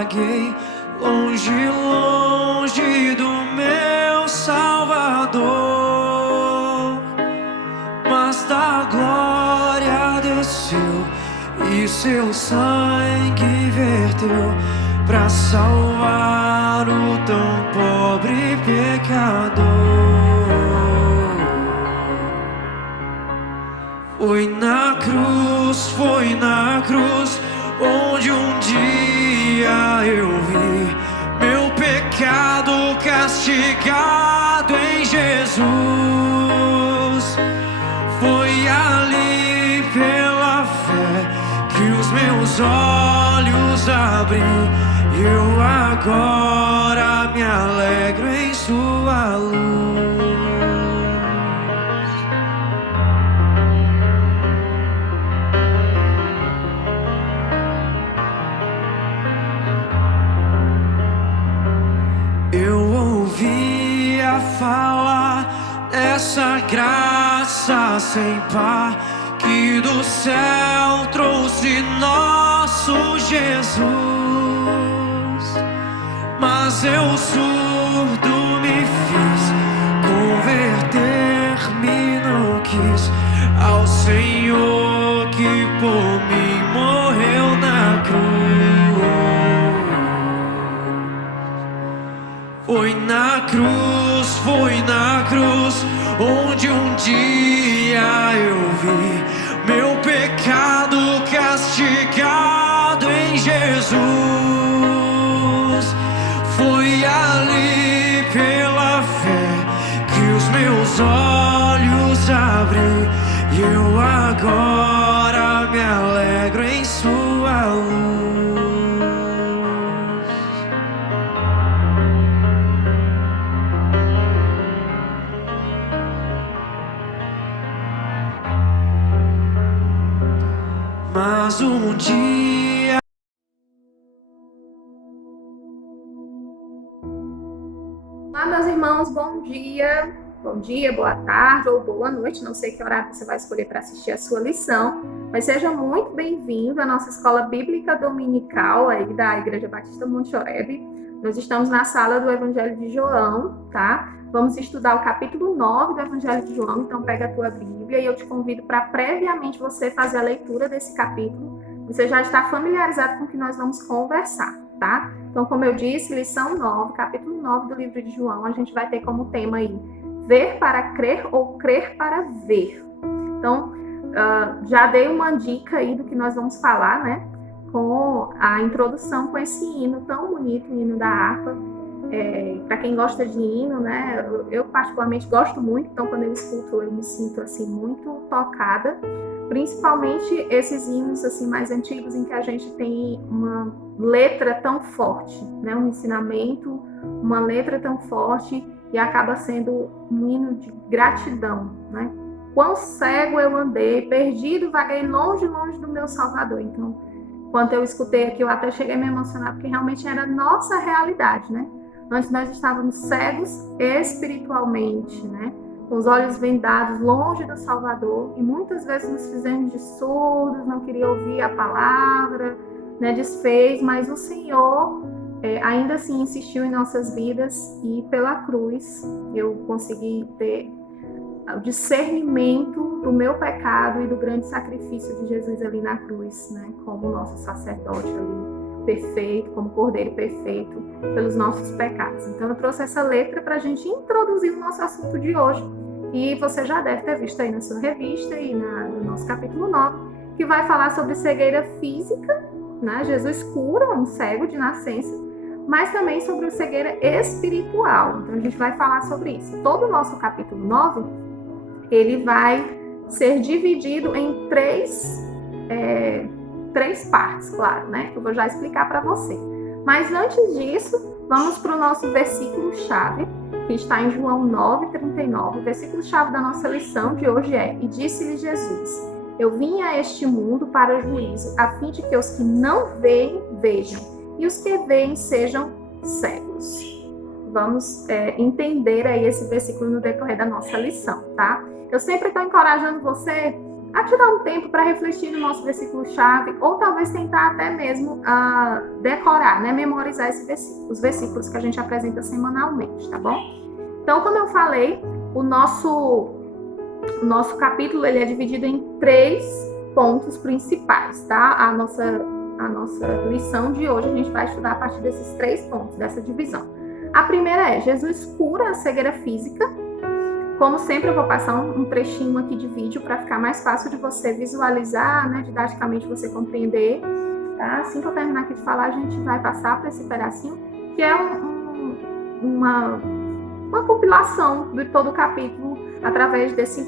vaguei longe, longe do meu Salvador, mas da glória desceu e seu sangue verteu pra salvar o tão pobre pecador. Foi na cruz onde um dia eu vi meu pecado castigado em Jesus. Foi ali pela fé que os meus olhos abri, e eu agora me alegro em sua luz. Falar dessa graça sem par que do céu trouxe nosso Jesus, mas eu surdo me fiz, converter-me não quis ao Senhor que por mim morreu na cruz. Foi na cruz onde um dia eu vi meu pecado castigado em Jesus. Foi ali pela fé que os meus olhos abri, e eu agora me alegro em sua luz. Mas um dia Olá, meus irmãos, bom dia, boa tarde ou boa noite, não sei que horário você vai escolher para assistir a sua lição, mas seja muito bem-vindo à nossa escola bíblica dominical aí da Igreja Batista Monte Oreb. Nós estamos na sala do Evangelho de João, tá? Vamos estudar o capítulo 9 do Evangelho de João, então pega a tua Bíblia e eu te convido para previamente você fazer a leitura desse capítulo. Você já está familiarizado com o que nós vamos conversar, tá? Então, como eu disse, lição 9, capítulo 9 do livro de João, a gente vai ter como tema aí, ver para crer ou crer para ver. Então, já dei uma dica aí do que nós vamos falar, né? Com a introdução com esse hino tão bonito, o hino da harpa. Para quem gosta de hino, né? Eu particularmente gosto muito, então quando eu escuto eu me sinto assim muito tocada. Principalmente esses hinos assim mais antigos em que a gente tem uma letra tão forte, né? Um ensinamento, uma letra tão forte e acaba sendo um hino de gratidão, né? Quão cego eu andei, perdido, vaguei longe, longe do meu Salvador. Então, quando eu escutei aqui, eu até cheguei a me emocionar, porque realmente era a nossa realidade, né? Antes nós estávamos cegos espiritualmente, né? Com os olhos vendados, longe do Salvador, e muitas vezes nos fizemos de surdos, não queria ouvir a palavra, né? Desfez, mas o Senhor ainda assim insistiu em nossas vidas, e pela cruz eu consegui ter o discernimento do meu pecado e do grande sacrifício de Jesus ali na cruz, né? Como nosso sacerdote ali perfeito, como cordeiro perfeito pelos nossos pecados. Então eu trouxe essa letra para a gente introduzir o nosso assunto de hoje, e você já deve ter visto aí na sua revista e no nosso capítulo 9, que vai falar sobre cegueira física, né? Jesus cura um cego de nascença, mas também sobre a cegueira espiritual. Então a gente vai falar sobre isso. Todo o nosso capítulo 9, ele vai ser dividido em três partes, claro, né? Que eu vou já explicar para você. Mas antes disso, vamos para o nosso versículo-chave, que está em João 9:39. O versículo-chave da nossa lição de hoje é: E disse-lhe Jesus, eu vim a este mundo para juízo, a fim de que os que não veem, vejam, e os que veem sejam cegos. Vamos entender aí esse versículo no decorrer da nossa lição, tá? Eu sempre estou encorajando você a te dar um tempo para refletir no nosso versículo-chave, ou talvez tentar até mesmo decorar, né, memorizar os versículos que a gente apresenta semanalmente, tá bom? Então, como eu falei, o nosso capítulo ele é dividido em 3 pontos principais, tá? A nossa lição de hoje a gente vai estudar a partir desses 3 pontos, dessa divisão. A primeira é: Jesus cura a cegueira física. Como sempre, eu vou passar um trechinho aqui de vídeo para ficar mais fácil de você visualizar, né, didaticamente você compreender. Tá? Assim que eu terminar aqui de falar, a gente vai passar para esse pedacinho, que é uma compilação de todo o capítulo através desse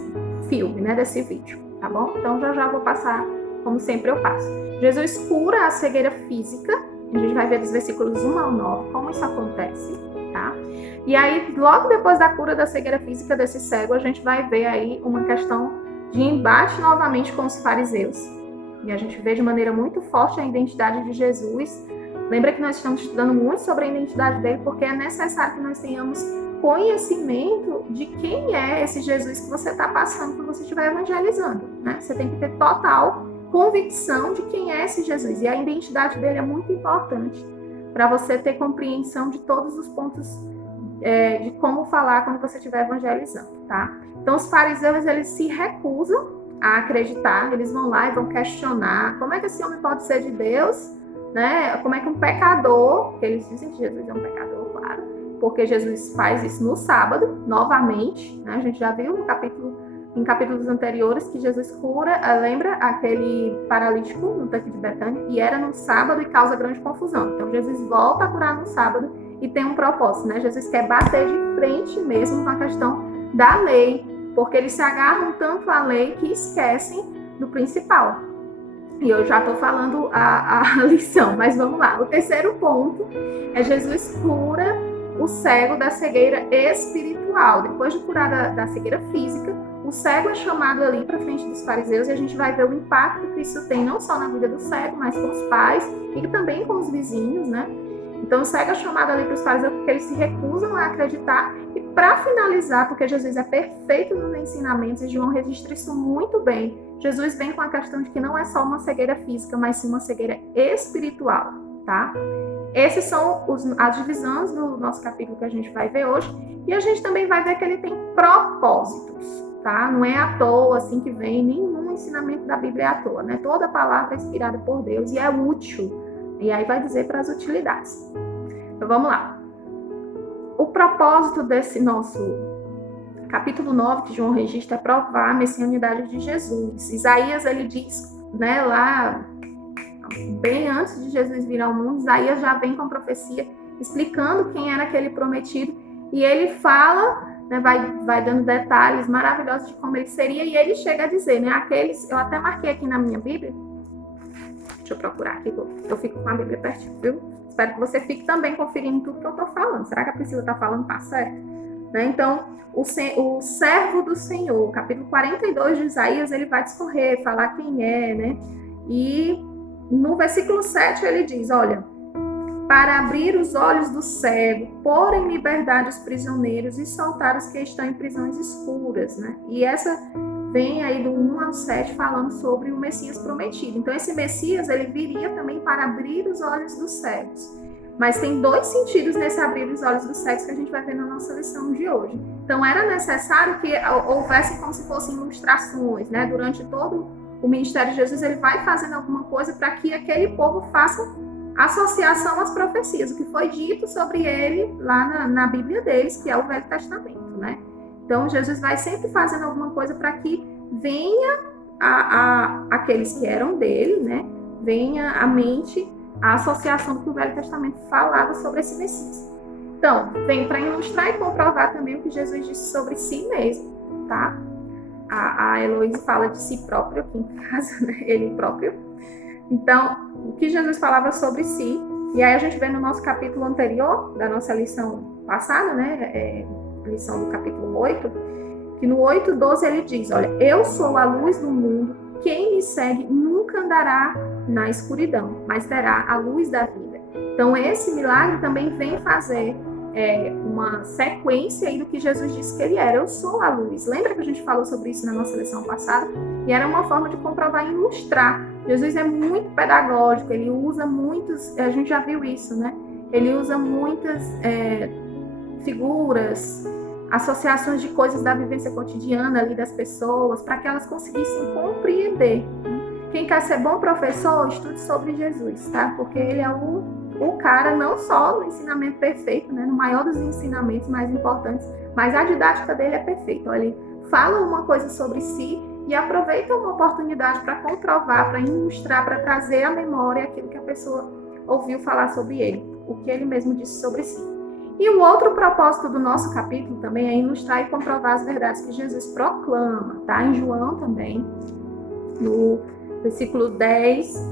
filme, né, desse vídeo, tá bom? Então, já vou passar, como sempre eu passo. Jesus cura a cegueira física. A gente vai ver dos versículos 1 ao 9 como isso acontece, tá? E aí, logo depois da cura da cegueira física desse cego, a gente vai ver aí uma questão de embate novamente com os fariseus. E a gente vê de maneira muito forte a identidade de Jesus. Lembra que nós estamos estudando muito sobre a identidade dele, porque é necessário que nós tenhamos conhecimento de quem é esse Jesus que você está passando quando você estiver evangelizando, né? Você tem que ter total convicção de quem é esse Jesus. E a identidade dele é muito importante para você ter compreensão de todos os pontos de como falar quando você estiver evangelizando, tá? Então, os fariseus, eles se recusam a acreditar, eles vão lá e vão questionar como é que esse homem pode ser de Deus, né? Como é que um pecador, que eles dizem que Jesus é um pecador, claro, porque Jesus faz isso no sábado, novamente, né? A gente já viu em capítulos anteriores que Jesus cura, lembra aquele paralítico no tanque de Betânia, e era no sábado e causa grande confusão. Então, Jesus volta a curar no sábado e tem um propósito, né? Jesus quer bater de frente mesmo com a questão da lei, porque eles se agarram tanto à lei que esquecem do principal. E eu já estou falando a lição, mas vamos lá. O terceiro ponto é: Jesus cura o cego da cegueira espiritual. Depois de curar da cegueira física, o cego é chamado ali para frente dos fariseus, e a gente vai ver o impacto que isso tem não só na vida do cego, mas com os pais e também com os vizinhos, né? Então, o cego é chamado ali para os fariseus porque eles se recusam a acreditar. E para finalizar, porque Jesus é perfeito nos ensinamentos, e João registra isso muito bem, Jesus vem com a questão de que não é só uma cegueira física, mas sim uma cegueira espiritual, tá? Essas são as divisões do nosso capítulo que a gente vai ver hoje. E a gente também vai ver que ele tem propósitos, tá? Não é à toa assim que vem, nenhum ensinamento da Bíblia é à toa, né? Toda palavra é inspirada por Deus e é útil. E aí vai dizer para as utilidades. Então vamos lá. O propósito desse nosso capítulo 9 que João registra é provar a messianidade de Jesus. Isaías, ele diz, né, lá bem antes de Jesus vir ao mundo, Isaías já vem com a profecia explicando quem era aquele prometido, e ele fala, né, vai dando detalhes maravilhosos de como ele seria, e ele chega a dizer, né, aqueles, eu até marquei aqui na minha Bíblia, deixa eu procurar aqui, eu fico com a Bíblia pertinho, viu? Espero que você fique também conferindo tudo que eu estou falando. Será que a Priscila está falando tá certo? Né? Então, o servo do Senhor, capítulo 42 de Isaías, ele vai discorrer, falar quem é, né? E no versículo 7 ele diz, olha, para abrir os olhos do cego, pôr em liberdade os prisioneiros e soltar os que estão em prisões escuras, né? E essa vem aí do 1 ao 7 falando sobre o Messias prometido. Então, esse Messias, ele viria também para abrir os olhos dos cegos. Mas tem 2 sentidos nesse abrir os olhos dos cegos que a gente vai ver na nossa lição de hoje. Então, era necessário que houvesse como se fossem ilustrações, né? Durante todo o ministério de Jesus, ele vai fazendo alguma coisa para que aquele povo faça associação às profecias, o que foi dito sobre ele lá na Bíblia deles, que é o Velho Testamento, né? Então, Jesus vai sempre fazendo alguma coisa para que venha aqueles que eram dele, né? Venha à mente a associação que o Velho Testamento falava sobre esse Messias. Então, vem para ilustrar e comprovar também o que Jesus disse sobre si mesmo, tá? A Heloísa fala de si próprio aqui em casa, né? Ele próprio. Então, o que Jesus falava sobre si, e aí a gente vê no nosso capítulo anterior, da nossa lição passada, né? Lição do capítulo 8, que no 8:12 ele diz, olha, eu sou a luz do mundo, quem me segue nunca andará na escuridão, mas terá a luz da vida. Então esse milagre também vem fazer uma sequência aí do que Jesus disse que ele era, eu sou a luz. Lembra que a gente falou sobre isso na nossa lição passada? E era uma forma de comprovar e ilustrar. Jesus é muito pedagógico, ele usa muitos, a gente já viu isso, né? Ele usa muitas figuras, associações de coisas da vivência cotidiana ali das pessoas, para que elas conseguissem compreender. Quem quer ser bom professor, estude sobre Jesus, tá? Porque ele é o cara, não só no ensinamento perfeito, né? No maior dos ensinamentos mais importantes, mas a didática dele é perfeita. Ele fala uma coisa sobre si e aproveita uma oportunidade para comprovar, para ilustrar, para trazer à memória aquilo que a pessoa ouviu falar sobre ele, o que ele mesmo disse sobre si. E o outro propósito do nosso capítulo também é ilustrar e comprovar as verdades que Jesus proclama, tá? Em João também, no versículo 10,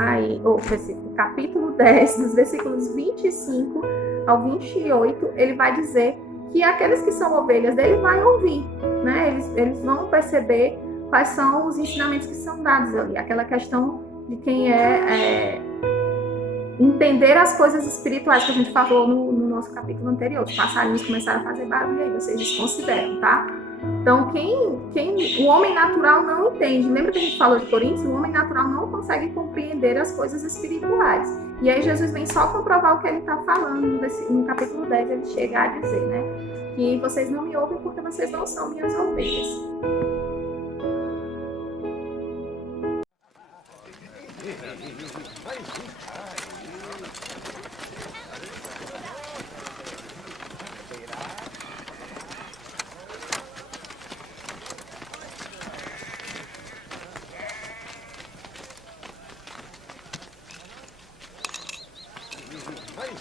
capítulo 10, nos versículos 25 ao 28, ele vai dizer que aqueles que são ovelhas dele vão ouvir, né? Eles vão perceber quais são os ensinamentos que são dados ali, aquela questão de quem entender as coisas espirituais que a gente falou no nosso capítulo anterior. Os passarinhos começaram a fazer barulho aí, vocês desconsideram, tá? Então, o homem natural não entende. Lembra que a gente falou de Coríntios? O homem natural não consegue compreender as coisas espirituais. E aí Jesus vem só comprovar o que ele está falando. No capítulo 10 ele chega a dizer, né? Que vocês não me ouvem porque vocês não são minhas ovelhas.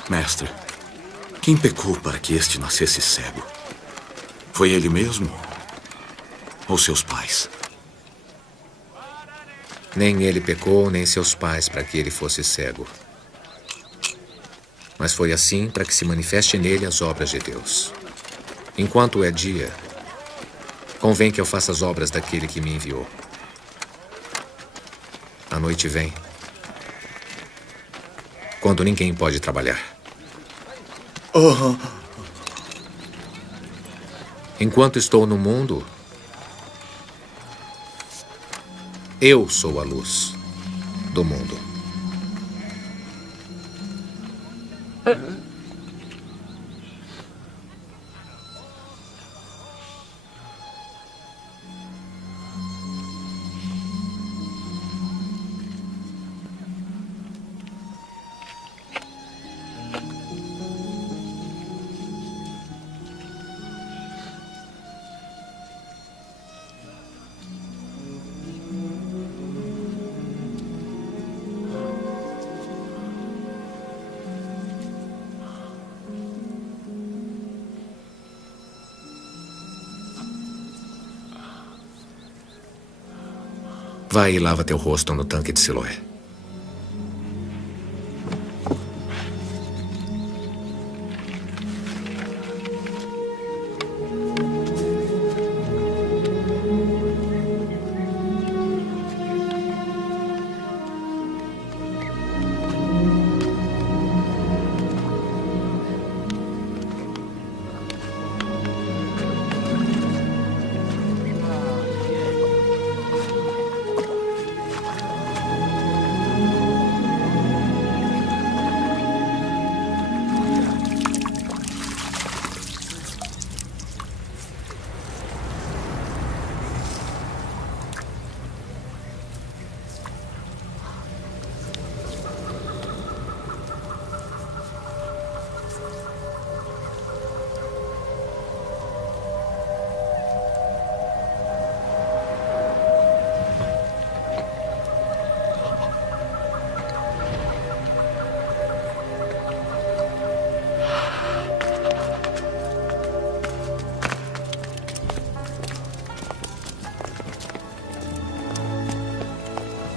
Mestre, quem pecou para que este nascesse cego? Foi ele mesmo? Ou seus pais? Nem ele pecou, nem seus pais para que ele fosse cego. Mas foi assim para que se manifeste nele as obras de Deus. Enquanto é dia, convém que eu faça as obras daquele que me enviou. A noite vem, quando ninguém pode trabalhar. Enquanto estou no mundo, eu sou a luz do mundo. Vai e lava teu rosto no tanque de Siloé.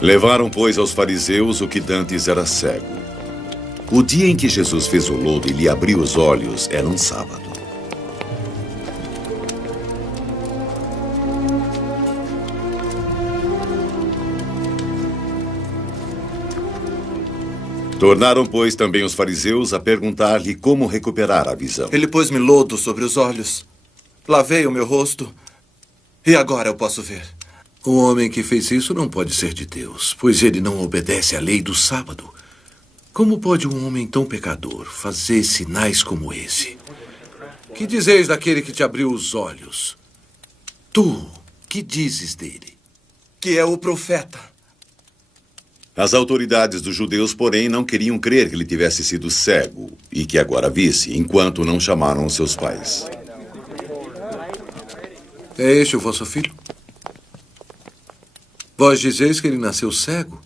Levaram, pois, aos fariseus o que dantes era cego. O dia em que Jesus fez o lodo e lhe abriu os olhos era um sábado. Tornaram, pois, também os fariseus a perguntar-lhe como recuperar a visão. Ele pôs-me lodo sobre os olhos, lavei o meu rosto e agora eu posso ver. O homem que fez isso não pode ser de Deus, pois ele não obedece à lei do sábado. Como pode um homem tão pecador fazer sinais como esse? Que dizeis daquele que te abriu os olhos? Tu, que dizes dele? Que é o profeta. As autoridades dos judeus, porém, não queriam crer que ele tivesse sido cego e que agora visse, enquanto não chamaram seus pais. É este o vosso filho? Vós dizeis que ele nasceu cego?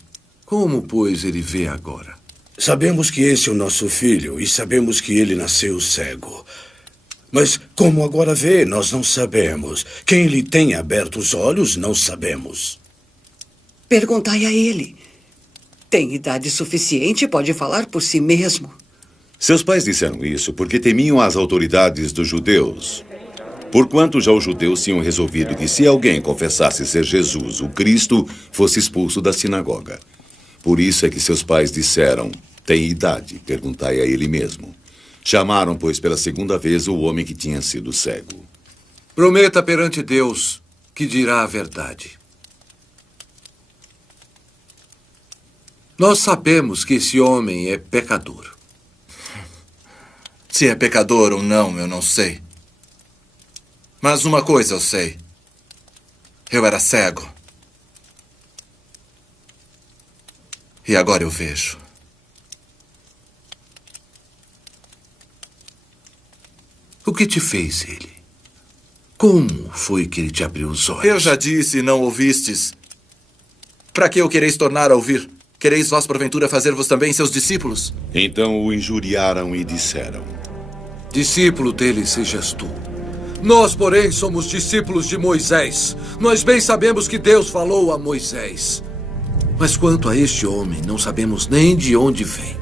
Como, pois, ele vê agora? Sabemos que esse é o nosso filho e sabemos que ele nasceu cego. Mas como agora vê, nós não sabemos. Quem lhe tem aberto os olhos, não sabemos. Perguntai a ele. Tem idade suficiente e pode falar por si mesmo. Seus pais disseram isso porque temiam as autoridades dos judeus. Porquanto já os judeus tinham resolvido que se alguém confessasse ser Jesus, o Cristo, fosse expulso da sinagoga. Por isso é que seus pais disseram, tem idade, perguntai a ele mesmo. Chamaram, pois, pela segunda vez o homem que tinha sido cego. Prometa perante Deus que dirá a verdade. Nós sabemos que esse homem é pecador. Se é pecador ou não, eu não sei. Mas uma coisa eu sei. Eu era cego. E agora eu vejo. O que te fez ele? Como foi que ele te abriu os olhos? Eu já disse e não ouvistes. Para que o quereis tornar a ouvir? Quereis vós, porventura, fazer-vos também seus discípulos? Então o injuriaram e disseram, discípulo dele sejas tu. Nós, porém, somos discípulos de Moisés. Nós bem sabemos que Deus falou a Moisés. Mas quanto a este homem, não sabemos nem de onde vem.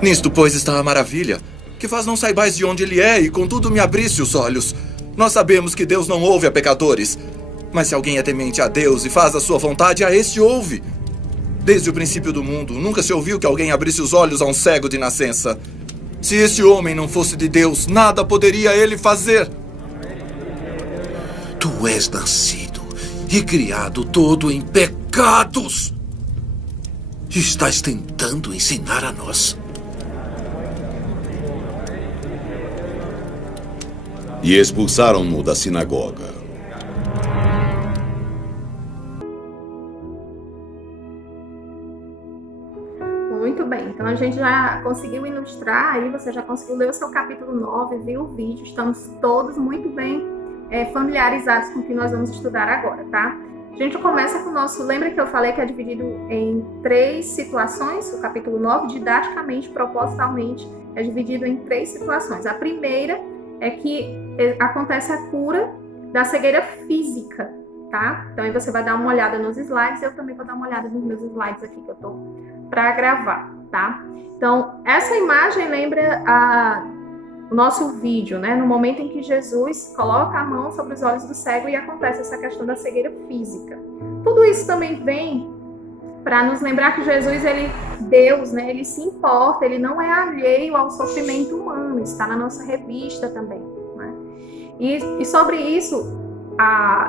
Nisto, pois, está a maravilha. Que vós não saibais de onde ele é e, contudo, me abrisse os olhos. Nós sabemos que Deus não ouve a pecadores. Mas se alguém é temente a Deus e faz a sua vontade, a este ouve. Desde o princípio do mundo, nunca se ouviu que alguém abrisse os olhos a um cego de nascença. Se esse homem não fosse de Deus, nada poderia ele fazer. Tu és nascido e criado todo em pecados. Estás tentando ensinar a nós. e expulsaram-no da sinagoga. Muito bem, então a gente já conseguiu ilustrar, aí você já conseguiu ler o seu capítulo 9, viu o vídeo, estamos todos muito bem familiarizados com o que nós vamos estudar agora, tá? A gente começa com o nosso, lembra que eu falei que é dividido em 3 situações, o capítulo 9, didaticamente, propositalmente, é dividido em 3 situações. A primeira é que acontece a cura da cegueira física, tá? Então aí você vai dar uma olhada nos slides, eu também vou dar uma olhada nos meus slides aqui que eu tô para gravar, tá? Então, essa imagem lembra o nosso vídeo, né? No momento em que Jesus coloca a mão sobre os olhos do cego e acontece essa questão da cegueira física. Tudo isso também vem para nos lembrar que Jesus, Deus, né? Ele se importa, ele não é alheio ao sofrimento humano, está na nossa revista também, né? E sobre isso,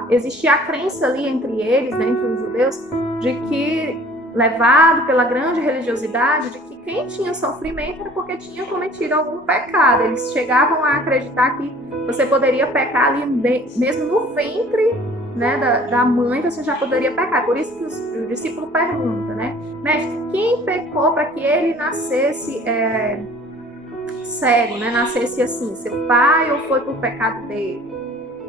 existia a crença ali entre eles, né, entre os judeus, de que, levado pela grande religiosidade, de que quem tinha sofrimento era porque tinha cometido algum pecado. Eles chegavam a acreditar que você poderia pecar ali mesmo no ventre, né, da mãe, você já poderia pecar. Por isso que o discípulo pergunta, né, mestre, quem pecou para que ele nascesse cego, né, nascesse assim, seu pai ou foi por pecado dele?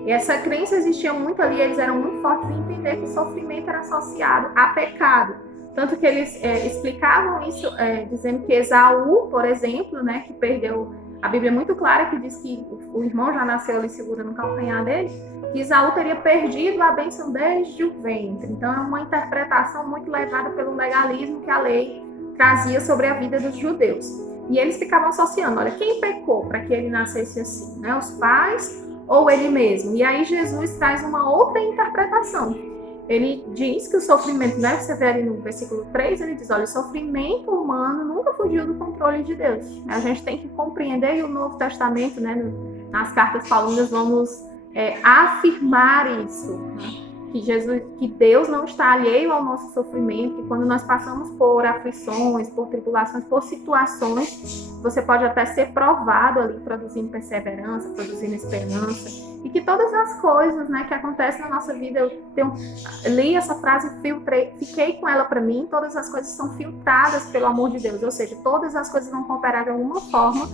E essa crença existia muito ali, eles eram muito fortes em entender que o sofrimento era associado a pecado. Tanto que eles explicavam isso dizendo que Esaú, por exemplo, né, que perdeu, a Bíblia é muito clara que diz que o irmão já nasceu ali segurando no calcanhar dele, que Esaú teria perdido a bênção desde o ventre. Então é uma interpretação muito levada pelo legalismo que a lei trazia sobre a vida dos judeus. E eles ficavam associando, olha, quem pecou para que ele nascesse assim? Né? Os pais ou ele mesmo? E aí Jesus traz uma outra interpretação. Ele diz que o sofrimento, né, você vê ali no versículo 3, ele diz, olha, o sofrimento humano nunca fugiu do controle de Deus. A gente tem que compreender, e o Novo Testamento, né, nas cartas paulinas, vamos afirmar isso, né, que Deus não está alheio ao nosso sofrimento, que quando nós passamos por aflições, por tribulações, por situações, você pode até ser provado ali, produzindo perseverança, produzindo esperança, e que todas as coisas, né, que acontecem na nossa vida, eu li essa frase, fiquei com ela para mim, todas as coisas são filtradas pelo amor de Deus, ou seja, todas as coisas vão cooperar de alguma forma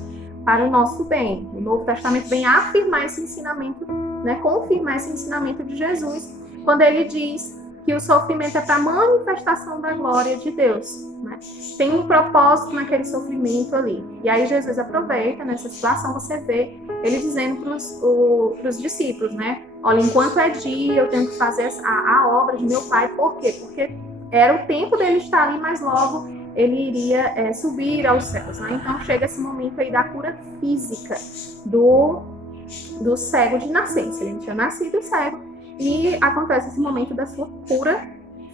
para o nosso bem. O Novo Testamento vem afirmar esse ensinamento, né, confirmar esse ensinamento de Jesus, quando ele diz que o sofrimento é para a manifestação da glória de Deus, né? Tem um propósito naquele sofrimento ali. E aí Jesus aproveita nessa situação, você vê ele dizendo para os discípulos, né? Olha, enquanto é dia, eu tenho que fazer a obra de meu Pai. Por quê? Porque era o tempo dele estar ali, mas logo ele iria subir aos céus, né? Então chega esse momento aí da cura física do cego de nascença. Ele tinha nascido cego, e acontece esse momento da sua cura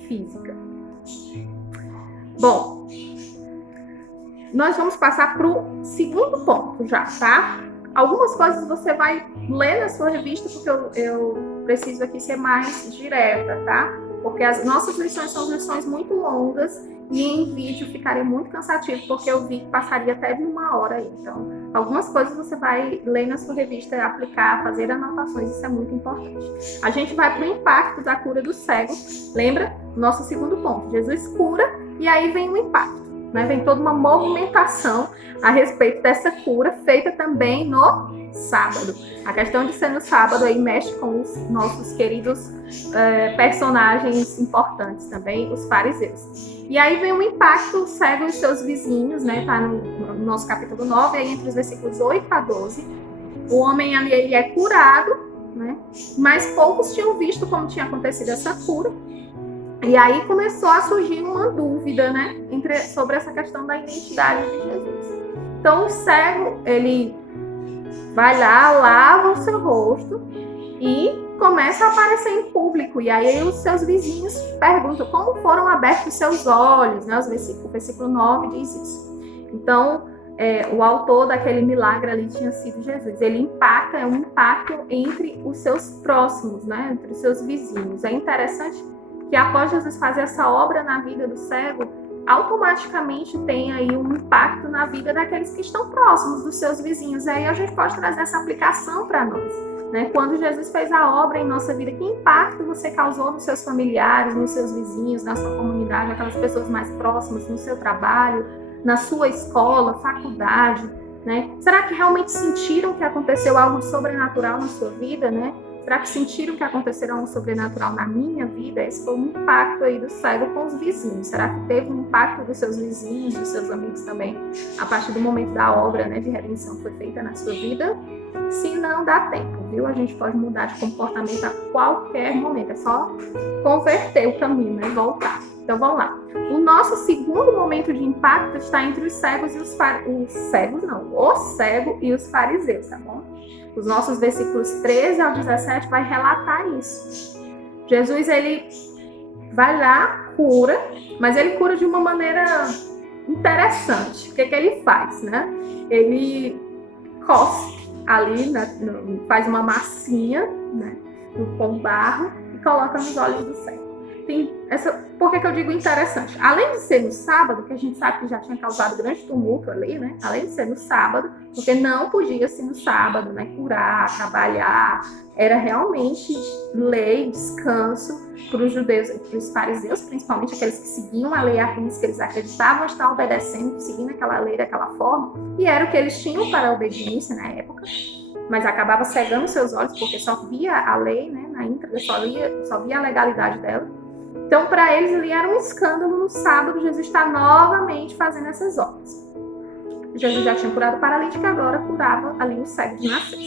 física. Bom, nós vamos passar para o segundo ponto já, tá? Algumas coisas você vai ler na sua revista, porque eu preciso aqui ser mais direta, tá? Porque as nossas lições são lições muito longas e em vídeo ficaria muito cansativo, porque eu vi que passaria até de 1 hora aí. Então, algumas coisas você vai ler na sua revista, aplicar, fazer anotações, isso é muito importante. A gente vai para o impacto da cura do cego. Lembra? Nosso segundo ponto. Jesus cura e aí vem o impacto, né? Vem toda uma movimentação a respeito dessa cura, feita também no sábado. A questão de ser no sábado aí mexe com os nossos queridos personagens importantes também, os fariseus. E aí vem o impacto, o cego e seus vizinhos, né? Tá no nosso capítulo 9, aí entre os versículos 8 a 12. O homem ali, ele é curado, né? Mas poucos tinham visto como tinha acontecido essa cura. E aí começou a surgir uma dúvida, né? Sobre essa questão da identidade de Jesus. Então o cego, ele vai lá, lava o seu rosto e começa a aparecer em público. E aí os seus vizinhos perguntam como foram abertos os seus olhos, né? O versículo 9 diz isso. Então, o autor daquele milagre ali tinha sido Jesus. Ele é um impacto entre os seus próximos, né? Entre os seus vizinhos. É interessante que após Jesus fazer essa obra na vida do cego, automaticamente tem aí um impacto na vida daqueles que estão próximos dos seus vizinhos. E aí a gente pode trazer essa aplicação para nós, né? Quando Jesus fez a obra em nossa vida, que impacto você causou nos seus familiares, nos seus vizinhos, na sua comunidade, aquelas pessoas mais próximas, no seu trabalho, na sua escola, faculdade, né? Será que realmente sentiram que aconteceu algo sobrenatural na sua vida, né? Será que sentiram que aconteceu algo sobrenatural na minha vida? Esse foi um impacto aí do cego com os vizinhos. Será que teve um impacto dos seus vizinhos, dos seus amigos também, a partir do momento da obra, né, de redenção que foi feita na sua vida? Se não, dá tempo, viu? A gente pode mudar de comportamento a qualquer momento. É só converter o caminho, né? Voltar. Então, vamos lá. O nosso segundo momento de impacto está entre os cegos e os cego e os fariseus, tá bom? Os nossos versículos 13 ao 17 vai relatar isso. Jesus, ele vai lá, cura, mas ele cura de uma maneira interessante. O que ele faz, né? Ele cospe ali, faz uma massinha, né, com barro e coloca nos olhos do cego. Por que eu digo interessante? Além de ser no sábado, que a gente sabe que já tinha causado grande tumulto ali, né? Além de ser no sábado, porque não podia ser no sábado, né? Curar, trabalhar, era realmente lei, descanso para os judeus, para os fariseus, principalmente aqueles que seguiam a lei à risca, eles acreditavam estar obedecendo, seguindo aquela lei daquela forma, e era o que eles tinham para a obediência na época, mas acabava cegando seus olhos, porque só via a lei, né? Na íntegra, só via a legalidade dela. Então, para eles, ali era um escândalo no sábado, Jesus está novamente fazendo essas obras. Jesus já tinha curado o paralítico, agora curava ali o cego de nascença.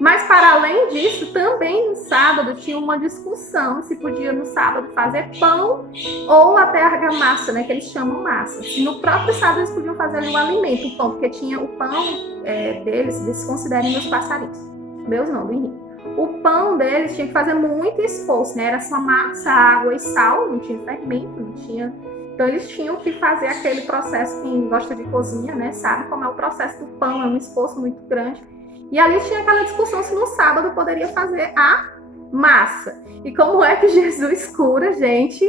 Mas, para além disso, também no sábado tinha uma discussão se podia no sábado fazer pão ou até argamassa, né, que eles chamam massa. Se no próprio sábado eles podiam fazer ali o alimento, o pão, porque tinha o pão deles, eles consideram meus passarinhos. Meus não, do Henrique. O pão deles tinha que fazer muito esforço, né? Era só massa, água e sal, não tinha fermento, não tinha... Então eles tinham que fazer aquele processo, quem gosta de cozinha, né, sabe como é o processo do pão, é um esforço muito grande. E ali tinha aquela discussão se no sábado poderia fazer a massa. E como é que Jesus cura, gente?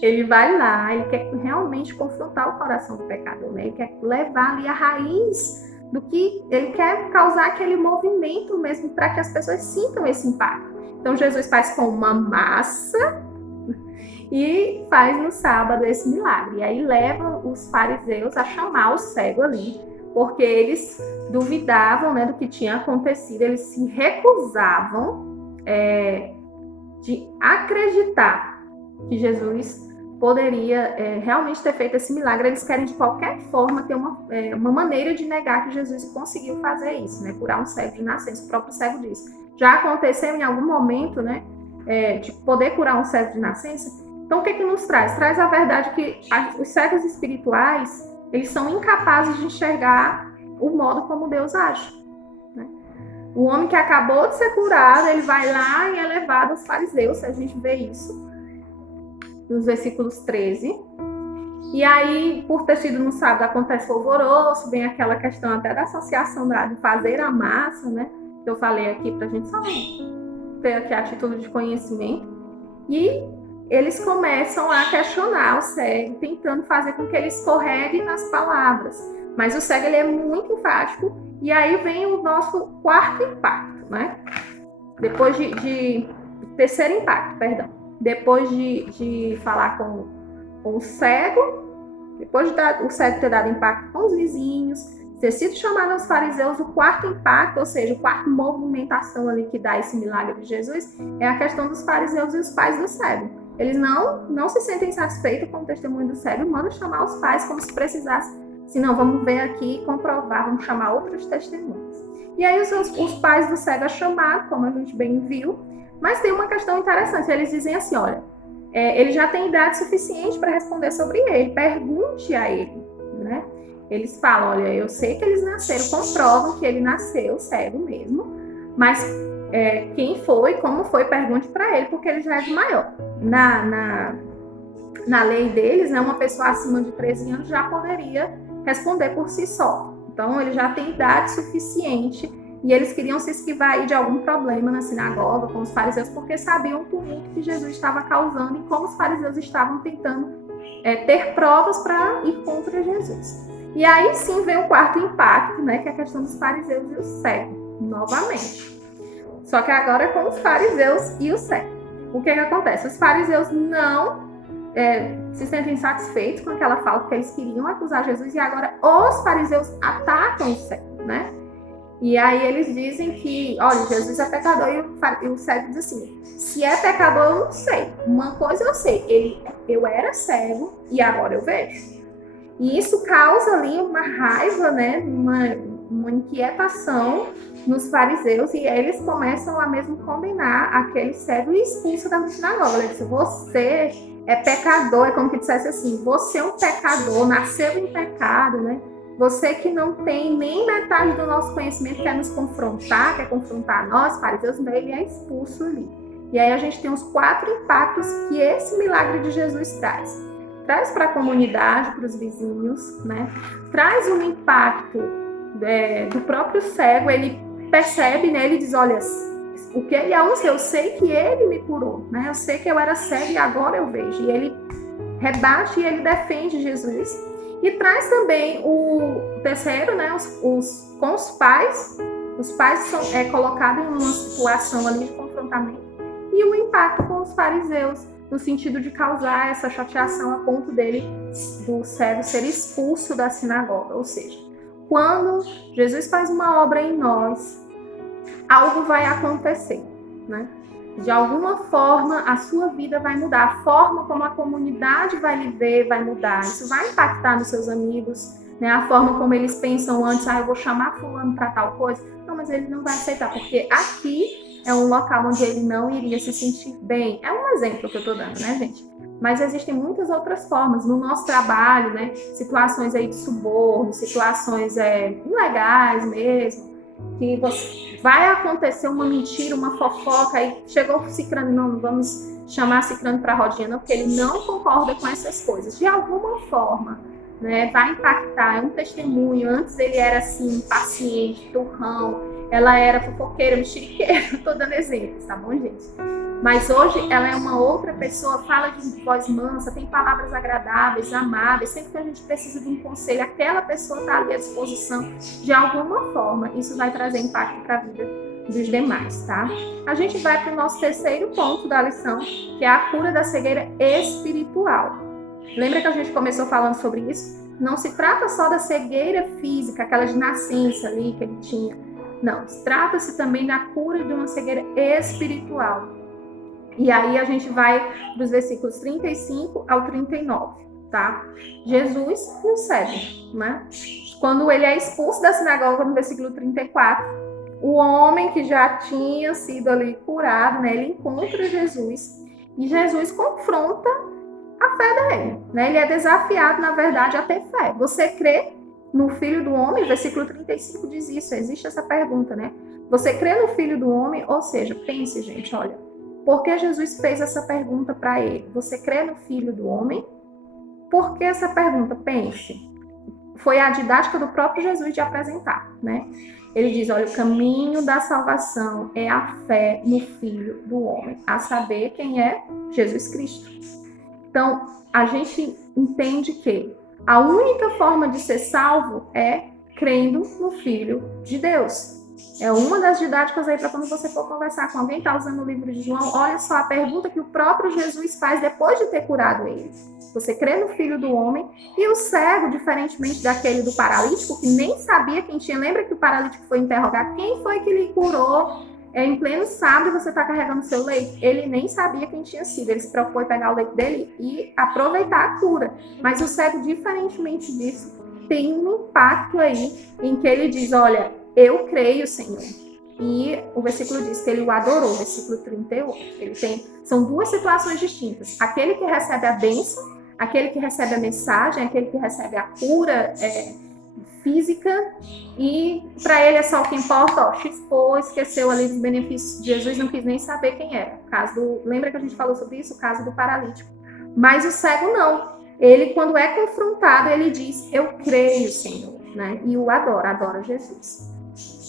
Ele vai lá, ele quer realmente confrontar o coração do pecador, né? Ele quer levar ali a raiz do que ele quer causar aquele movimento mesmo para que as pessoas sintam esse impacto. Então Jesus faz com uma massa e faz no sábado esse milagre. E aí leva os fariseus a chamar o cego ali, porque eles duvidavam, né, do que tinha acontecido, eles se recusavam de acreditar que Jesus poderia realmente ter feito esse milagre. Eles querem de qualquer forma ter uma maneira de negar que Jesus conseguiu fazer isso, né, curar um cego de nascença. O próprio cego diz, já aconteceu em algum momento, né, de poder curar um cego de nascença. Então o que nos traz? Traz a verdade que os cegos espirituais, eles são incapazes de enxergar o modo como Deus age, né? O homem que acabou de ser curado, ele vai lá e é levado aos fariseus, a gente vê isso nos versículos 13. E aí, por ter sido no sábado, acontece o alvoroço, vem aquela questão até da associação de fazer a massa, né? Que eu falei aqui pra gente só ter aqui a título de conhecimento. E eles começam a questionar o cego, tentando fazer com que ele escorregue nas palavras. Mas o cego, ele é muito enfático. E aí vem o nosso quarto impacto, né? Depois terceiro impacto, perdão. Depois de falar com o cego, depois de o cego ter dado impacto com os vizinhos, ter sido chamado aos fariseus, o quarto impacto, ou seja, o quarto movimentação ali que dá esse milagre de Jesus, é a questão dos fariseus e os pais do cego. Eles não se sentem satisfeitos com o testemunho do cego e mandam chamar os pais como se precisasse. Se não, vamos ver aqui e comprovar, vamos chamar outros testemunhos. E aí os pais do cego é chamado, como a gente bem viu, mas tem uma questão interessante. Eles dizem assim, olha, ele já tem idade suficiente para responder sobre ele, pergunte a ele, né? Eles falam, olha, eu sei que eles nasceram, comprovam que ele nasceu cego mesmo, mas quem foi, como foi, pergunte para ele, porque ele já é de maior. Na lei deles, né, uma pessoa acima de 13 anos já poderia responder por si só. Então, ele já tem idade suficiente e eles queriam se esquivar aí de algum problema na sinagoga com os fariseus, porque sabiam o tumulto que Jesus estava causando e como os fariseus estavam tentando ter provas para ir contra Jesus. E aí sim vem o quarto impacto, né, que é a questão dos fariseus e o cego, novamente. Só que agora é com os fariseus e o cego. O que acontece? Os fariseus não se sentem satisfeitos com aquela fala, porque eles queriam acusar Jesus, e agora os fariseus atacam o cego, né? E aí eles dizem que, olha, Jesus é pecador, e o cego diz assim, se é pecador eu não sei, uma coisa eu sei, eu era cego e agora eu vejo. E isso causa ali uma raiva, né, uma inquietação nos fariseus, e eles começam a mesmo condenar aquele cego e expulsa da sinagoga. Ele diz, você é pecador, é como que dissesse assim, você é um pecador, nasceu em pecado, né? Você que não tem nem metade do nosso conhecimento, quer nos confrontar, quer confrontar nós, fariseus, então ele é expulso ali. E aí a gente tem os 4 impactos que esse milagre de Jesus traz. Traz para a comunidade, para os vizinhos, né? Traz um impacto do próprio cego, ele percebe, né? Ele diz, olha, o que ele é eu sei que ele me curou, né? Eu sei que eu era cego e agora eu vejo. E ele rebate e ele defende Jesus. E traz também o terceiro, né? Com os pais. Os pais são colocados em uma situação ali de confrontamento. E o impacto com os fariseus, no sentido de causar essa chateação a ponto do cego ser expulso da sinagoga. Ou seja, quando Jesus faz uma obra em nós, algo vai acontecer, né? De alguma forma, a sua vida vai mudar. A forma como a comunidade vai lhe ver vai mudar. Isso vai impactar nos seus amigos, né? A forma como eles pensam antes, eu vou chamar fulano para tal coisa. Não, mas ele não vai aceitar, porque aqui é um local onde ele não iria se sentir bem. É um exemplo que eu estou dando, né, gente? Mas existem muitas outras formas. No nosso trabalho, né? Situações aí de suborno, situações ilegais mesmo, que vai acontecer uma mentira, uma fofoca, aí chegou o Cicrano, não vamos chamar Cicrano para a rodinha, não, porque ele não concorda com essas coisas. De alguma forma, né, vai impactar, é um testemunho. Antes ele era assim, paciente, turrão, ela era fofoqueira, mexeriqueira, tô dando exemplos, tá bom, gente? Mas hoje ela é uma outra pessoa, fala de voz mansa, tem palavras agradáveis, amáveis. Sempre que a gente precisa de um conselho, aquela pessoa está ali à disposição de alguma forma. Isso vai trazer impacto para a vida dos demais, tá? A gente vai para o nosso terceiro ponto da lição, que é a cura da cegueira espiritual. Lembra que a gente começou falando sobre isso? Não se trata só da cegueira física, aquela de nascença ali que ele tinha. Não, trata-se também da cura de uma cegueira espiritual. E aí a gente vai dos versículos 35 ao 39, tá? Jesus e o cego, né? Quando ele é expulso da sinagoga, no versículo 34, o homem que já tinha sido ali curado, né? Ele encontra Jesus e Jesus confronta a fé dele, né? Ele é desafiado, na verdade, a ter fé. Você crê no Filho do Homem? Versículo 35 diz isso, existe essa pergunta, né? Você crê no Filho do Homem? Ou seja, pense, gente, olha, por que Jesus fez essa pergunta para ele? Você crê no Filho do Homem? Por que essa pergunta? Pense. Foi a didática do próprio Jesus de apresentar, né? Ele diz, olha, o caminho da salvação é a fé no Filho do Homem, a saber quem é Jesus Cristo. Então, a gente entende que a única forma de ser salvo é crendo no Filho de Deus. É uma das didáticas aí para quando você for conversar com alguém, está usando o livro de João, olha só a pergunta que o próprio Jesus faz depois de ter curado ele. Você crê no Filho do Homem? E o cego, diferentemente daquele do paralítico, que nem sabia quem tinha, lembra que o paralítico foi interrogar quem foi que lhe curou em pleno sábado e você está carregando o seu leite? Ele nem sabia quem tinha sido, ele se preocupou em pegar o leite dele e aproveitar a cura. Mas o cego, diferentemente disso, tem um impacto aí em que ele diz, olha, eu creio, Senhor. E o versículo diz que ele o adorou, versículo 38. São duas situações distintas. Aquele que recebe a bênção, aquele que recebe a mensagem, aquele que recebe a cura física, e para ele é só o que importa, ó, chiscou, esqueceu ali dos benefícios de Jesus, não quis nem saber quem era. Lembra que a gente falou sobre isso? O caso do paralítico. Mas o cego não. Ele, quando é confrontado, ele diz, eu creio, Senhor, né? E o adora Jesus.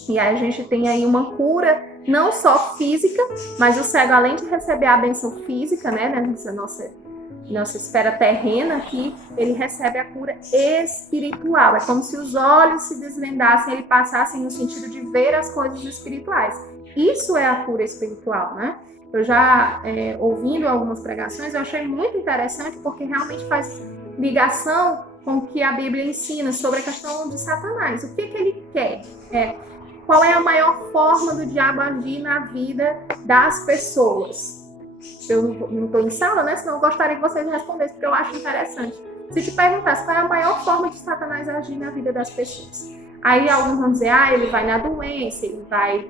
E aí a gente tem aí uma cura, não só física, mas o cego, além de receber a bênção física, né, nessa nossa esfera terrena aqui, ele recebe a cura espiritual. É como se os olhos se desvendassem, ele passassem no sentido de ver as coisas espirituais. Isso é a cura espiritual, né? Eu já, ouvindo algumas pregações, eu achei muito interessante, porque realmente faz ligação com o que a Bíblia ensina sobre a questão de Satanás. O que ele quer? Qual é a maior forma do diabo agir na vida das pessoas? Eu não estou em sala, né? Senão eu gostaria que vocês respondessem, porque eu acho interessante. Se te perguntasse qual é a maior forma de Satanás agir na vida das pessoas, aí alguns vão dizer, ele vai na doença, ele vai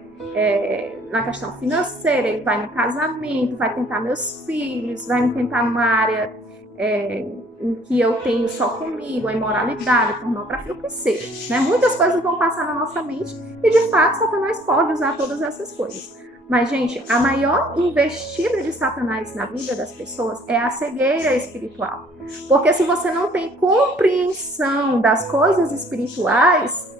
na questão financeira, ele vai no casamento, vai tentar meus filhos, vai me tentar numa área em que eu tenho só comigo, a imoralidade, a pornografia, o que seja, né? Muitas coisas vão passar na nossa mente e, de fato, Satanás pode usar todas essas coisas. Mas, gente, a maior investida de Satanás na vida das pessoas é a cegueira espiritual. Porque se você não tem compreensão das coisas espirituais,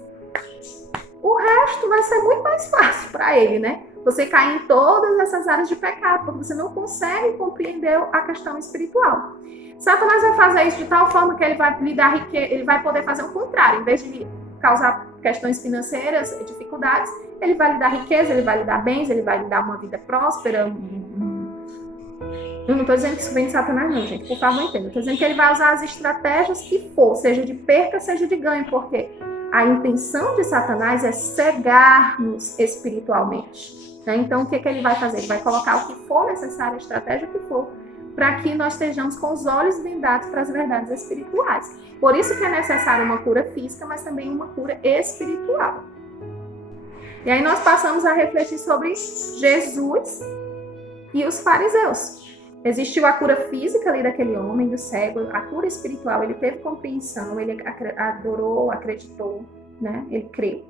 o resto vai ser muito mais fácil para ele, né? Você cai em todas essas áreas de pecado, porque você não consegue compreender a questão espiritual. Satanás vai fazer isso de tal forma que ele vai lhe dar riqueza, ele vai poder fazer o contrário. Em vez de causar questões financeiras, dificuldades, ele vai lhe dar riqueza, ele vai lhe dar bens, ele vai lhe dar uma vida próspera. Eu não estou dizendo que isso vem de Satanás, não, gente. Por favor, entenda. Eu estou dizendo que ele vai usar as estratégias que for, seja de perca, seja de ganho, porque a intenção de Satanás é cegar-nos espiritualmente. Né? Então, o que ele vai fazer? Ele vai colocar o que for necessário, a estratégia que for, para que nós estejamos com os olhos vendados para as verdades espirituais. Por isso que é necessária uma cura física, mas também uma cura espiritual. E aí nós passamos a refletir sobre Jesus e os fariseus. Existiu a cura física ali daquele homem, do cego, a cura espiritual, ele teve compreensão, ele adorou, acreditou, né? Ele creu.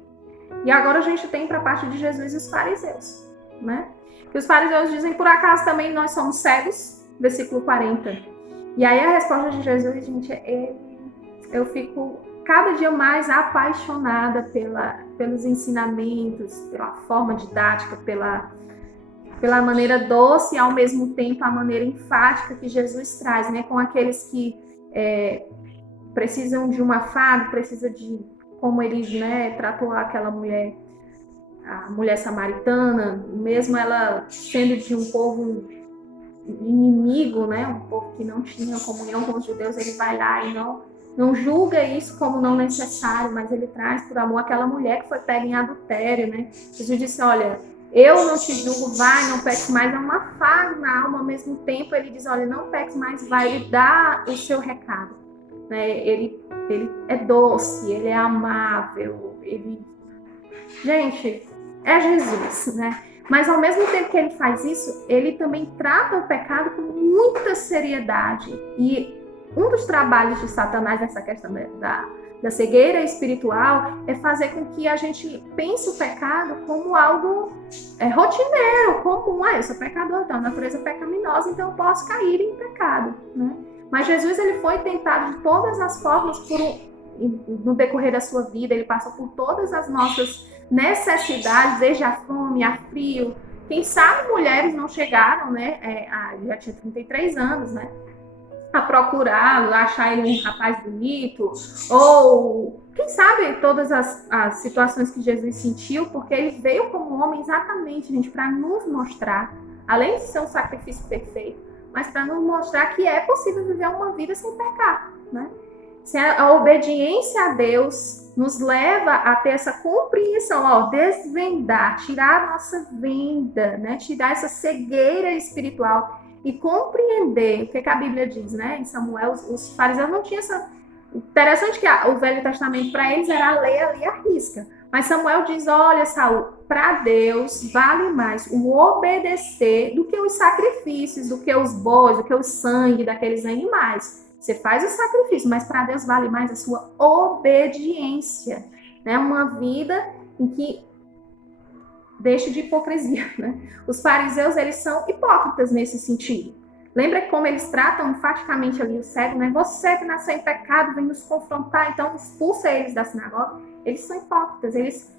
E agora a gente tem para a parte de Jesus e os fariseus, né? Que os fariseus dizem, por acaso também nós somos cegos? Versículo 40. E aí a resposta de Jesus, gente, eu fico cada dia mais apaixonada pelos ensinamentos, pela forma didática, pela maneira doce e, ao mesmo tempo, a maneira enfática que Jesus traz, né? Com aqueles que precisam de um afago, precisam de, como ele, né, tratou aquela mulher, a mulher samaritana, mesmo ela sendo de um povo inimigo, né, um povo que não tinha comunhão com os judeus, ele vai lá e não julga isso como não necessário, mas ele traz por amor aquela mulher que foi pega em adultério, né? Jesus disse, olha, eu não te julgo, vai, não peques mais, é um afago na alma. Ao mesmo tempo ele diz, olha, não peques mais, vai, ele dá o seu recado, né? Ele é doce, ele é amável, gente, é Jesus, né? Mas ao mesmo tempo que ele faz isso, ele também trata o pecado com muita seriedade. E um dos trabalhos de Satanás nessa questão da cegueira espiritual é fazer com que a gente pense o pecado como algo rotineiro, comum. Eu sou pecador, então, natureza pecaminosa, então eu posso cair em pecado, né? Mas Jesus, ele foi tentado de todas as formas no decorrer da sua vida, ele passa por todas as nossas necessidades, desde a fome, a frio. Quem sabe mulheres não chegaram, né? Já tinha 33 anos, né? A procurá-lo, a achar ele um rapaz bonito, ou quem sabe todas as situações que Jesus sentiu, porque ele veio como homem exatamente, gente, para nos mostrar, além de ser um sacrifício perfeito, mas para nos mostrar que é possível viver uma vida sem pecar, né? Se a obediência a Deus nos leva a ter essa compreensão, desvendar, tirar a nossa venda, né? Tirar essa cegueira espiritual e compreender o que a Bíblia diz, né? Em Samuel, os fariseus não tinham essa... Interessante que o Velho Testamento, para eles, era a lei ali à risca. Mas Samuel diz, olha, Saul, para Deus vale mais o obedecer do que os sacrifícios, do que os bois, do que o sangue daqueles animais. Você faz o sacrifício, mas para Deus vale mais a sua obediência, né? Uma vida em que deixe de hipocrisia, né? Os fariseus, eles são hipócritas nesse sentido. Lembra como eles tratam enfaticamente ali o cego, né? Você que nasceu em pecado, vem nos confrontar, então expulsa eles da sinagoga. Eles são hipócritas, eles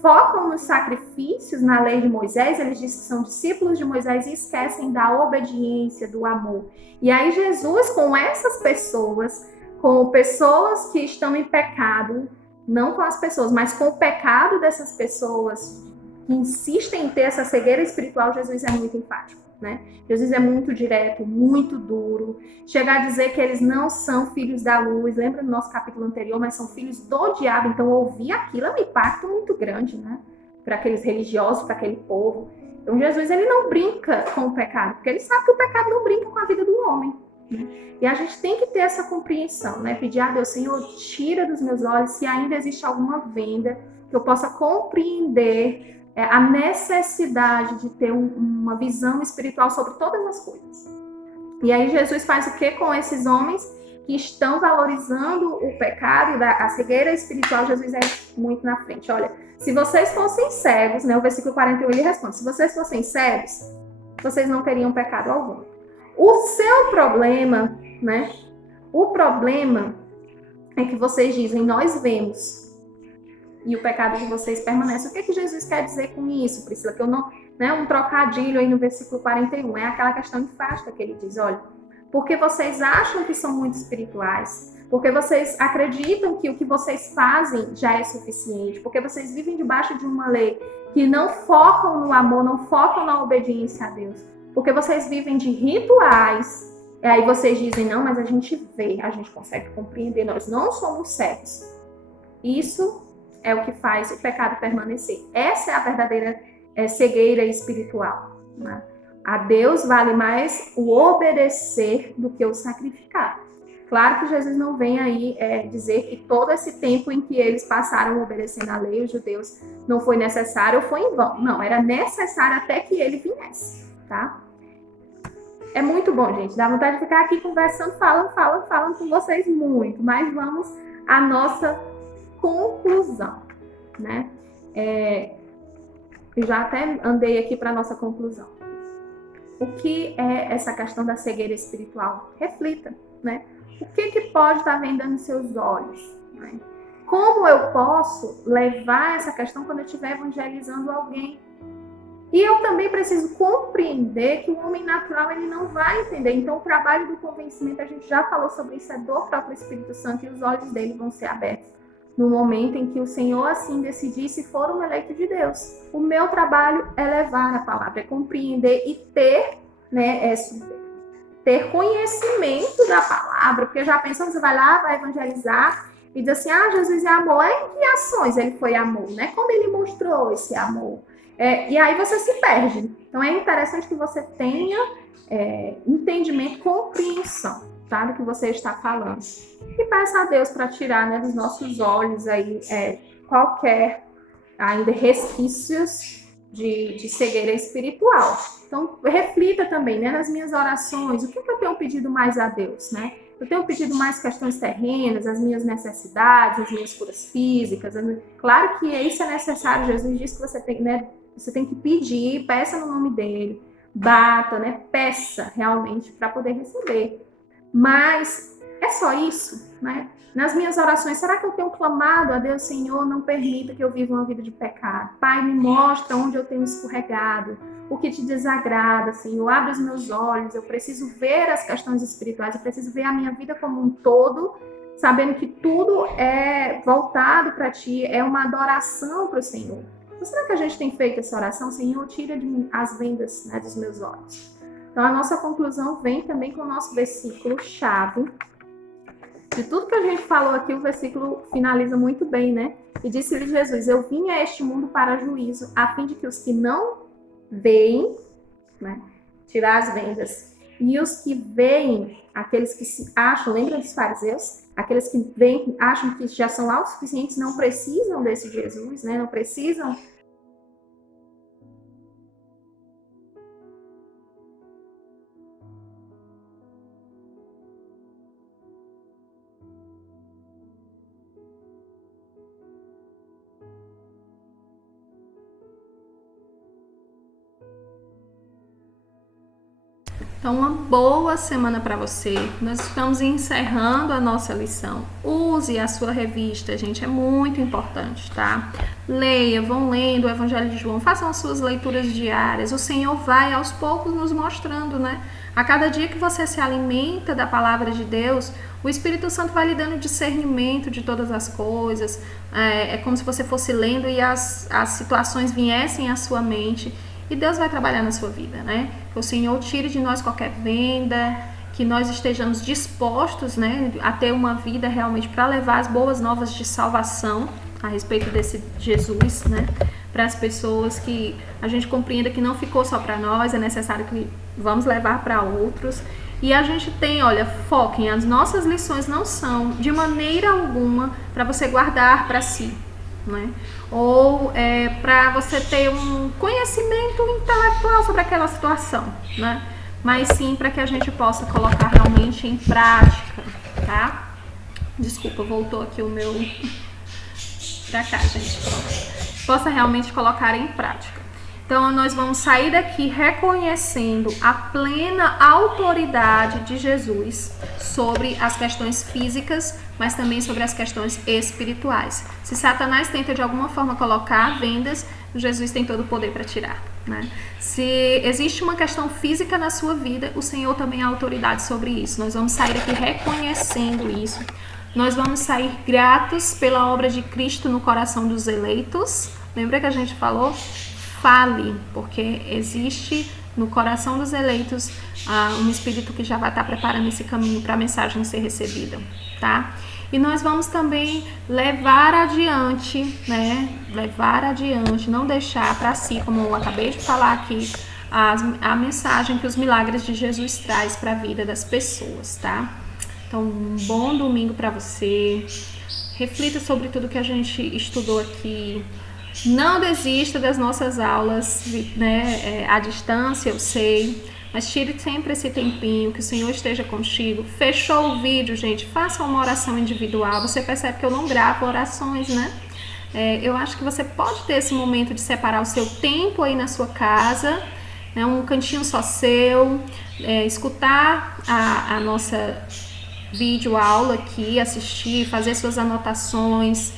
focam nos sacrifícios, na lei de Moisés, eles dizem que são discípulos de Moisés e esquecem da obediência, do amor. E aí Jesus, com essas pessoas, com pessoas que estão em pecado, não com as pessoas, mas com o pecado dessas pessoas que insistem em ter essa cegueira espiritual, Jesus é muito enfático, né? Jesus é muito direto, muito duro, chega a dizer que eles não são filhos da luz, lembra do nosso capítulo anterior, mas são filhos do diabo. Então ouvir aquilo é um impacto muito grande, né? Para aqueles religiosos, para aquele povo. Então Jesus, ele não brinca com o pecado, porque ele sabe que o pecado não brinca com a vida do homem, né? E a gente tem que ter essa compreensão, né? Pedir a Deus, Senhor, tira dos meus olhos se ainda existe alguma venda que eu possa compreender a necessidade de ter uma visão espiritual sobre todas as coisas. E aí Jesus faz o que com esses homens que estão valorizando o pecado e a cegueira espiritual? Jesus é muito na frente. Olha, se vocês fossem cegos, né, o versículo 41 ele responde, se vocês fossem cegos, vocês não teriam pecado algum. O seu problema, né, o problema é que vocês dizem, nós vemos, e o pecado de vocês permanece. O que Jesus quer dizer com isso, Priscila? Que eu não, né, um trocadilho aí no versículo 41, é aquela questão enfática que ele diz, olha, porque vocês acham que são muito espirituais, porque vocês acreditam que o que vocês fazem já é suficiente, porque vocês vivem debaixo de uma lei que não focam no amor, não focam na obediência a Deus, porque vocês vivem de rituais, e aí vocês dizem, não, mas a gente vê, a gente consegue compreender, nós não somos cegos. Isso é o que faz o pecado permanecer. Essa é a verdadeira cegueira espiritual, né? A Deus vale mais o obedecer do que o sacrificar. Claro que Jesus não vem aí dizer que todo esse tempo em que eles passaram obedecendo a lei, os judeus, não foi necessário ou foi em vão. Não, era necessário até que ele viesse, tá? É muito bom, gente. Dá vontade de ficar aqui conversando, falando com vocês muito. Mas vamos à nossa conclusão, né? Eu já até andei aqui para a nossa conclusão. O que é essa questão da cegueira espiritual? Reflita, né? O que pode estar vendando nos seus olhos? né? Como eu posso levar essa questão quando eu estiver evangelizando alguém? E eu também preciso compreender que o homem natural ele não vai entender. Então, o trabalho do convencimento, a gente já falou sobre isso, é do próprio Espírito Santo, e os olhos dele vão ser abertos no momento em que o Senhor assim decidir se for um eleito de Deus. O meu trabalho é levar a palavra, é compreender e ter, né, ter conhecimento da palavra, porque já pensou, você vai lá, vai evangelizar e diz assim, Jesus é amor. Em que ações ele foi amor, né? Como ele mostrou esse amor? E aí você se perde. Então é interessante que você tenha entendimento, compreensão, tá, do que você está falando. E peça a Deus para tirar, né, dos nossos olhos aí qualquer ainda resquícios de cegueira espiritual. Então reflita também, né, nas minhas orações, o que eu tenho pedido mais a Deus, né? Eu tenho pedido mais questões terrenas, as minhas necessidades, as minhas curas físicas. Claro que isso é necessário. Jesus disse que você tem, né, você tem que pedir, peça no nome dele, bata, né, peça realmente para poder receber. Mas é só isso, né? Nas minhas orações, será que eu tenho clamado a Deus, Senhor, não permita que eu viva uma vida de pecado. Pai, me mostra onde eu tenho escorregado, o que te desagrada, Senhor, abre os meus olhos, eu preciso ver as questões espirituais, eu preciso ver a minha vida como um todo, sabendo que tudo é voltado para ti, é uma adoração para o Senhor. Então, será que a gente tem feito essa oração? Senhor, tira de mim as vendas, né, dos meus olhos. Então, a nossa conclusão vem também com o nosso versículo-chave. De tudo que a gente falou aqui, o versículo finaliza muito bem, né? E disse-lhe Jesus, eu vim a este mundo para juízo, a fim de que os que não veem, né, tirar as vendas, e os que veem, aqueles que se acham, lembra dos fariseus? Aqueles que veem, acham que já são autossuficientes, não precisam desse Jesus, né? Não precisam. Então, uma boa semana para você. Nós estamos encerrando a nossa lição. Use a sua revista, gente, é muito importante, tá? Leia, vão lendo o Evangelho de João, façam as suas leituras diárias. O Senhor vai aos poucos nos mostrando, né? A cada dia que você se alimenta da palavra de Deus, o Espírito Santo vai lhe dando discernimento de todas as coisas. É como se você fosse lendo e as situações viessem à sua mente. E Deus vai trabalhar na sua vida, né? Que o Senhor tire de nós qualquer venda, que nós estejamos dispostos, né, a ter uma vida realmente para levar as boas novas de salvação a respeito desse Jesus, né? Para as pessoas, que a gente compreenda que não ficou só para nós, é necessário que vamos levar para outros. E a gente tem, olha, foquem, as nossas lições não são de maneira alguma para você guardar para si, né? Ou para você ter um conhecimento intelectual sobre aquela situação, né? Mas sim para que a gente possa colocar realmente em prática, tá? Desculpa, voltou aqui o meu pra cá, gente. Possa realmente colocar em prática. Então, nós vamos sair daqui reconhecendo a plena autoridade de Jesus sobre as questões físicas, mas também sobre as questões espirituais. Se Satanás tenta de alguma forma colocar vendas, Jesus tem todo o poder para tirar, né? Se existe uma questão física na sua vida, o Senhor também é autoridade sobre isso. Nós vamos sair daqui reconhecendo isso. Nós vamos sair gratos pela obra de Cristo no coração dos eleitos. Lembra que a gente falou? Fale, porque existe no coração dos eleitos um espírito que já vai estar preparando esse caminho para a mensagem ser recebida, tá? E nós vamos também levar adiante, né? Levar adiante, não deixar para si, como eu acabei de falar aqui, a mensagem que os milagres de Jesus traz para a vida das pessoas, tá? Então, um bom domingo para você. Reflita sobre tudo que a gente estudou aqui. Não desista das nossas aulas, né, à distância, eu sei, mas tire sempre esse tempinho, que o Senhor esteja contigo. Fechou o vídeo, gente, faça uma oração individual. Você percebe que eu não gravo orações, né? Eu acho que você pode ter esse momento de separar o seu tempo aí na sua casa, né, um cantinho só seu, escutar a nossa vídeo aula aqui, assistir, fazer suas anotações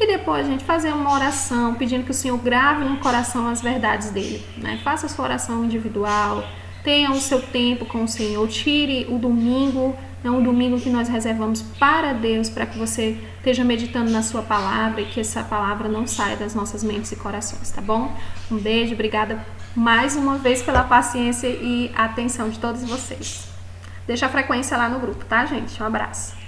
e depois a gente fazer uma oração pedindo que o Senhor grave no coração as verdades dele, né? Faça a sua oração individual, tenha o seu tempo com o Senhor, tire o domingo, é um domingo que nós reservamos para Deus, para que você esteja meditando na sua palavra e que essa palavra não saia das nossas mentes e corações, tá bom? Um beijo, obrigada mais uma vez pela paciência e atenção de todos vocês. Deixa a frequência lá no grupo, tá, gente? Um abraço.